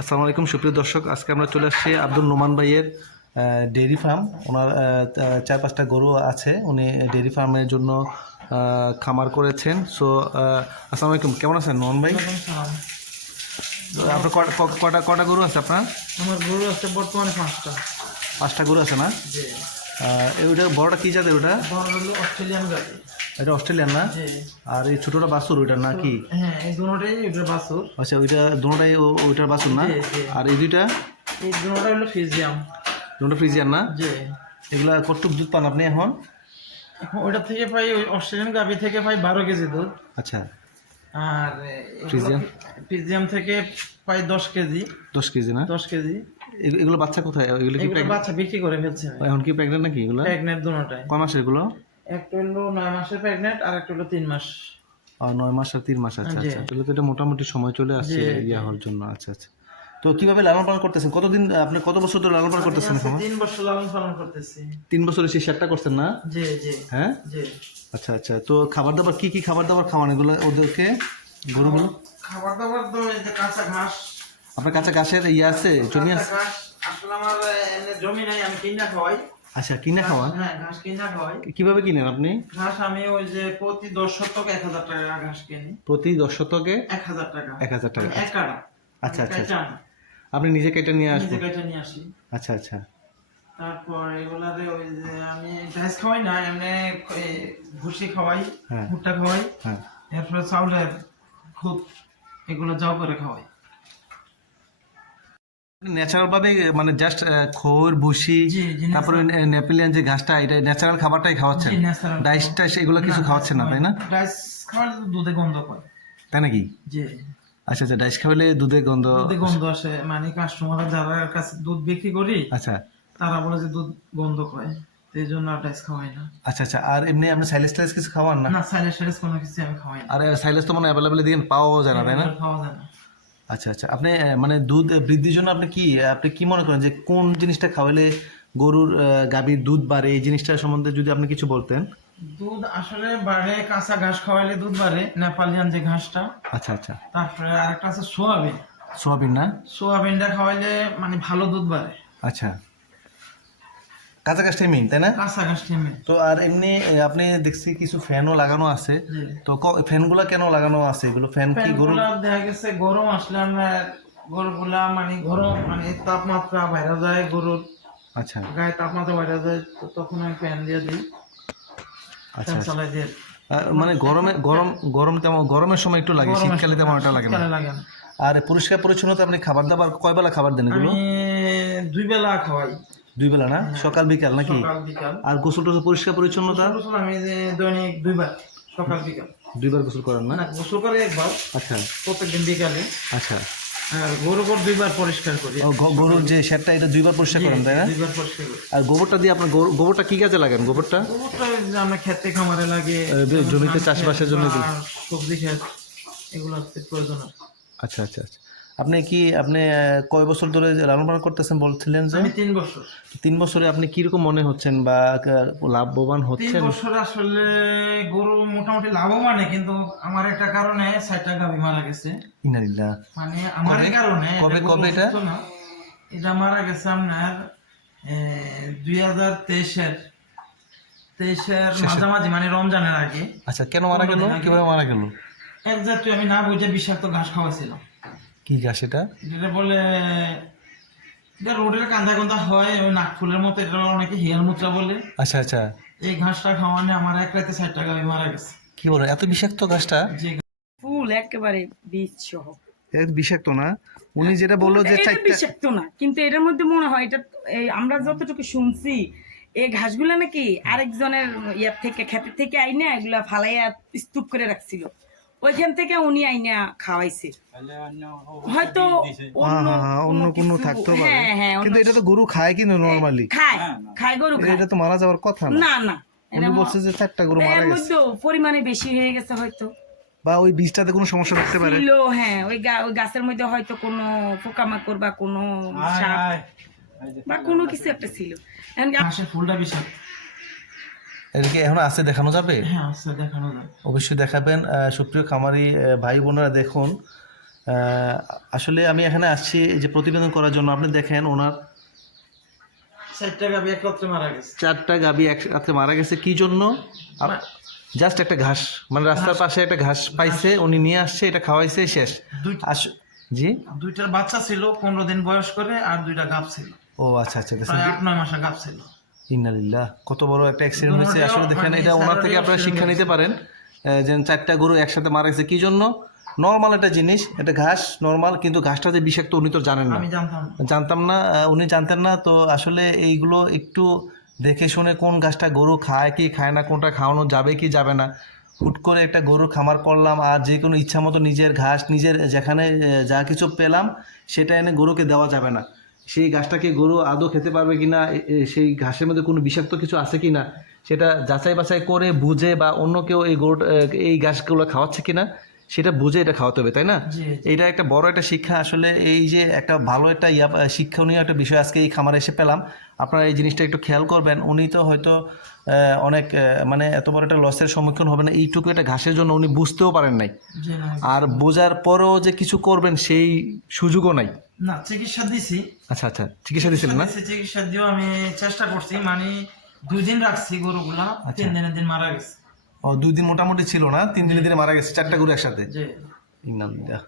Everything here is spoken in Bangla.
আসসালামু আলাইকুম সুপ্রিয় দর্শক, আজকে আমরা চলে আসছি আব্দুল নোমান ভাইয়ের ডেইরি ফার্ম। ওনার 4-5টা গরু আছে, উনি ডেইরি ফার্মের জন্য খামার করেছেন। সো আসসালামু আলাইকুম, কেমন আছেন নোমান ভাই? আপনার কটা কটা গরু আছে আপনার? আমার গরু আছে বর্তমানে 5টা। 5টা গরু আছে না? জি। ওইটা বড়টা কী জাতের? ওটা বড় হলো অস্ট্রেলিয়ান গাড়ি। এটা অস্ট্রেলিয়ান না? জি। আর এই ছোটোটা বাছুর ওইটা না কি? হ্যাঁ, এই দুটোটাই এটা বাছুর। আচ্ছা, ওইটা দুটোটাই ওইটার বাছুর না? জি, জি। আর এই দুইটা? এই দুটোটা হলো ফিজিয়াম। দুটো ফ্রিজিয়ান না? জি। এগুলা কতটুক দুধ পান আপনি এখন? ওইটা থেকে পাই, ওই অস্ট্রেলিয়ান গাভি থেকে পাই 12 কেজি দুধ। আচ্ছা। আর ফ্রিজিয়াম? ফিজিয়াম থেকে পাই 10 কেজি। 10 কেজি না? 10 কেজি। এগুলো বাচ্চা কোথায়? এগুলো কি এগুলো বাচ্চা বিক্রি করে ফেলছে। এখন কি প্রেগনেন্ট নাকি এগুলো? প্রেগনেন্ট দুটোটাই। কয় মাসের এগুলো? একটা হলো 9 মাসের প্রেগনেন্ট আর একটা হলো 3 মাস। 9 মাস আর 3 মাস। আচ্ছা জি। আচ্ছা, তাহলে তো এটা মোটামুটি সময় চলে আসছে জি, ইয়া হওয়ার জন্য। আচ্ছা আচ্ছা, তো কিভাবে লালন পালন করতেছেন? কতদিন আপনি কত বছর ধরে লালন পালন করতেছেন এখন? 3 বছর লালন পালন করতেছি। 3 বছরে সেই সেটটা করছেন না? জি জি। হ্যাঁ। জি। আচ্ছা আচ্ছা, তো খাবার দাবার কি কি খাবার দাবার খাওয়ান এগুলো ওদেরকে, গরুগুলো? খাবার দাবার তো এই যে কাঁচা ঘাস। আপনার কাছে ঘাসের ইয়ে আছে, জমি আছে? ঘাস আসলে আমার এনে জমি নাই, আমি কিনা খাওয়াই। আচ্ছা, কিনে খাওয়ান? হ্যাঁ, ঘাস কিনা খাওয়াই। কিভাবে কিনেন আপনি? ঘাস আমি ওই যে প্রতি 10 শতক 1000 টাকা ঘাস কিনি। প্রতি 10 শতকে 1000 টাকা। 1000 টাকা। এক কাটা। আচ্ছা আচ্ছা কাটা আচ্ছা, আনি। আপনি নিজে কেটে নিয়ে নিজে আসবেন? কেটে নিয়ে আসি। আচ্ছা আচ্ছা। তারপর এগুলারে ওই যে আমি ঘাস খাওয়াই না, এমনি ভুসি খাওয়াই, হ্যাঁ। ভুট্টা খাওয়াই, হ্যাঁ। এরপরে চাউলের খুদ এগুলো যাও করে খাওয়াই। ন্যাচারাল ভাবে মানে জাস্ট খোর ভুসি, জি, জি, তারপরে নেপিলিয়ান যে ঘাসটা, এটা ন্যাচারাল খাবারটাই খাওয়াচ্ছেন? জি, natural ডাইস টাইস এগুলো কিছু খাওয়াচ্ছেন না, তাই না? রাইস খাওয়ালে তো দুধে গন্ধ করে। তাই নাকি? জি। আচ্ছা আচ্ছা, ডাইস খাওয়ালে দুধে গন্ধ? দুধে গন্ধ আসে, মানে কাস্টমাররা যারা কাছে দুধ বিক্রি করি আচ্ছা তারা বলে যে দুধ গন্ধ করে, তো এই জন্য আর রাইস খাওয়াই না। আচ্ছা আচ্ছা, আর এমনি আপনি সাইলেস টাইলেস কিছু খাওয়ান না? না, সাইলেন্স সাইলেন্স কোনো কিছু আমি খাওয়াই না। আর সাইলেস তো মানে অ্যাভেলেবেল দিন পাওয়া যায় না, তাই না? এগুলো খাওয়া যায় না। আচ্ছা আচ্ছা, আপনি মানে দুধ বৃদ্ধির জন্য আপনি কি মনে করেন যে কোন জিনিসটা খাওয়ালে গরুর গাভীর দুধ বাড়ে? এই জিনিসটা সম্বন্ধে যদি আপনি কিছু বলতেন। দুধ আসলে বাড়ে, কাঁচা ঘাস খাওয়াইলে দুধ বাড়ে, নেপালিয়ান যে ঘাসটা। আচ্ছা আচ্ছা। তারপরে আরেকটা আছে সোয়াবিন। সোয়াবিন না? সোয়াবিনটা খাওয়াইলে মানে ভালো দুধ বাড়ে। আচ্ছা, কাঁচা ঘাসটাই মেইন, তাই না? কাঁচা ঘাস টেমে। তো আর এমনি আপনি দেখছি কিছু ফ্যানও লাগানো আছে, জি। তো ফ্যানগুলো কেন লাগানো আছে? এগুলো ফ্যান কি গরু? ফ্যানগুলা দেখা গেছে গরম আসলে আমরা গরুগুলা মানে গরম মানে তাপমাত্রা বাইরে যায়, গরুর আচ্ছা গায়ে তাপমাত্রা বাইরে যায়, তো তখন আমি ফ্যান দিয়ে দিই, আচ্ছা ফ্যান আচ্ছা। চালাই দিয়ে। মানে গরমের সময় একটু লাগে, শীতকালে তেমন একটা লাগে না। শীতকালে লাগে না। আর পরিষ্কার পরিচ্ছন্নতা আপনি খাবার দাবার কয় বেলা খাবার দেন এগুলো? আমি 2 বেলা খাওয়াই। 2 বেলা না? সকাল বিকাল নাকি? সকাল বিকাল। আর গোসল টোসল পরিষ্কার পরিচ্ছন্নতা? গোসল আমি যে দৈনিক 2 বার, সকাল বিকাল। 2 বার গোসল করেন না? না, গোসল করে একবার আচ্ছা প্রত্যেকদিন বিকালে। আচ্ছা। আর গরু 2 বার পরিষ্কার করি। গরুর যে শেডটা, এটা 2 বার পরিষ্কার করেন, তাই না? 2 বার পরিষ্কার করি। আর গোবরটা দিয়ে আপনার গোবরটা কি কাজে লাগেন? গোবরটা গোবরটা যে আমরা খেতে খামারে লাগে, জমিতে ধান চাষবাসের ক্ষেত জন্য বা দিই। সবজি ক্ষেত, এগুলো হচ্ছে প্রয়োজন আছে। আচ্ছা আচ্ছা আচ্ছা। আপনি কয় বছর ধরে লালন পালন করতেছেন বলছিলেন যে? আমি 3 বছর। 3 বছরে আপনি কিরকম মনে হচ্ছেন বা লাভবান 3 হচ্ছেন? বছর আসলে গরু মোটামুটি লাভবান, কিন্তু আমার একটা কারণে 60টা গাভী মারা গেছে। ইনালিল্লাহ। মানে আমার কবে? কারণে কবে এটা? এটা মারা গেছে আপনার 2023-এর মাঝামাঝি, মানে রমজানের আগে। আচ্ছা, কেন মারা গেল? কিভাবে মারা গেল? এক জাতীয় আমি না বুঝে বিষাক্ত ঘাস খাওয়াছিলাম। কি গাছ এটা? যেটা বলে এটা রোডের কান্দা কান্দা হয়, ওই নাকফুলের মতো, এটা অনেকে হিয়াল মুত্রা বলে। আচ্ছা আচ্ছা। এই ঘাসটা খাওয়ানে আমার এক রাতে 60টা গাভী মারা গেছে। কি বলো, এত বিষাক্ত গাছটা? যে ফুল একেবারে বীজ সহ। বিষাক্ত না? উনি যেটা বললো যে এটা 4টা। বিষাক্ত না, কিন্তু এটার মধ্যে মনে হয় এটা আমরা যতটুকু শুনছি এই ঘাসগুলা নাকি আরেকজনের ইয়ার থেকে ক্ষেতের থেকে আইনা এগুলা ফালাইয়া স্তূপ করে রাখছিল, ওইখান থেকে উনি আইনা খাওয়াইছে। হয়তো অন্য কোনো কিছু- থাকতেও পারে। হ্যাঁ হ্যাঁ, কিন্তু এটা তো গরু খায় কিন্তু নরমালি। খায় খায় গরু খায়। এটা তো মারা যাওয়ার কথা না। না না, উনি বলছে যে 4টা গরু মারা এর গেছে, মধ্যে পরিমাণে বেশি হয়ে গেছে হয়তো, বা ওই বীজটাতে কোনো সমস্যা থাকতে পারে। ছিল। হ্যাঁ, ওই গাছের মধ্যে হয়তো কোনো পোকামাকড় বা কোনো সাপ বা কোনো কিছু একটা ছিল। এখন ঘাসের ফুলটা বিষাক্ত। এদিকে এখন আছে, দেখানো যাবে? হ্যাঁ, আচ্ছা, দেখানো যায়। অবশ্যই দেখাবেন। সুপ্রিয় খামারি ভাই বোনেরা, দেখুন আসলে আমি এখানে আসছি এই যে প্রতিবেদন করার জন্য। আপনি দেখেন ওনার 4টা গাভী একত্রে মারা গেছে। 4টা গাভী একসাথে মারা গেছে কি জন্য? জাস্ট একটা ঘাস, মানে রাস্তার পাশে একটা ঘাস পাইছে, উনি নিয়ে আসছে, এটা খাওয়াইছে, শেষ। জি, 2টার বাচ্চা ছিল 15 দিন বয়স করে, আর 2টা গাভ ছিল, ও আচ্ছা আচ্ছা। প্রায় 8-9 মাসের গাভ ছিল। ইন্নালিল্লাহ, কত বড় একটা অ্যাক্সিডেন্ট হয়েছে। আসলে দেখেন, এটা ওনার থেকে আপনারা শিক্ষা নিতে পারেন যে 4টা গরু একসাথে মারা গেছে কি জন্য। নর্মাল একটা জিনিস, এটা ঘাস নর্মাল, কিন্তু ঘাসটা যে বিষাক্ত উনি তো জানেন না, আমি জানতাম না, উনি জানতেন না। তো আসলে এইগুলো একটু দেখে শুনে কোন ঘাসটা গরু খায় কি খায় না, কোনটা খাওয়ানো যাবে কি যাবে না। হুট করে একটা গরুর খামার করলাম, আর যে কোনো ইচ্ছা মতো নিজের ঘাস নিজের যেখানে যা কিছু পেলাম সেটা এনে গরুকে দেওয়া যাবে না। সেই ঘাসটাকে গরু আদৌ খেতে পারবে কি না, সেই ঘাসের মধ্যে কোনো বিষাক্ত কিছু আছে কি না, সেটা যাচাই বাছাই করে বুঝে, বা অন্য কেউ এই গরু এই ঘাসগুলো খাওয়াচ্ছে কি না সেটা বুঝে এটা খাওয়াতে হবে, তাই না? এটা একটা বড় একটা শিক্ষা। আসলে এই যে একটা ভালো একটা শিক্ষণীয় একটা বিষয় আজকে এই খামারে এসে পেলাম। আপনারা এই জিনিসটা একটু খেয়াল করবেন। উনি তো হয়তো অনেক মানে এত বড় একটা লসের সম্মুখীন হবেন এইটুকু একটা ঘাসের জন্য, উনি বুঝতেও পারেন নাই, আর বোঝার পরেও যে কিছু করবেন সেই সুযোগও নাই। না, চিকিৎসা দিছি। আচ্ছা আচ্ছা, চিকিৎসা দিয়েছিলেন না? চিকিৎসা দিয়েও আমি চেষ্টা করছি, মানে 2 দিন রাখছি গরুগুলা, 3 দিনের দিন মারা গেছে। ও 2 দিন মোটামুটি ছিল না, 3 দিনের দিনে মারা গেছে 4টা গরু একসাথে। জি। ইন্নালিল্লাহ।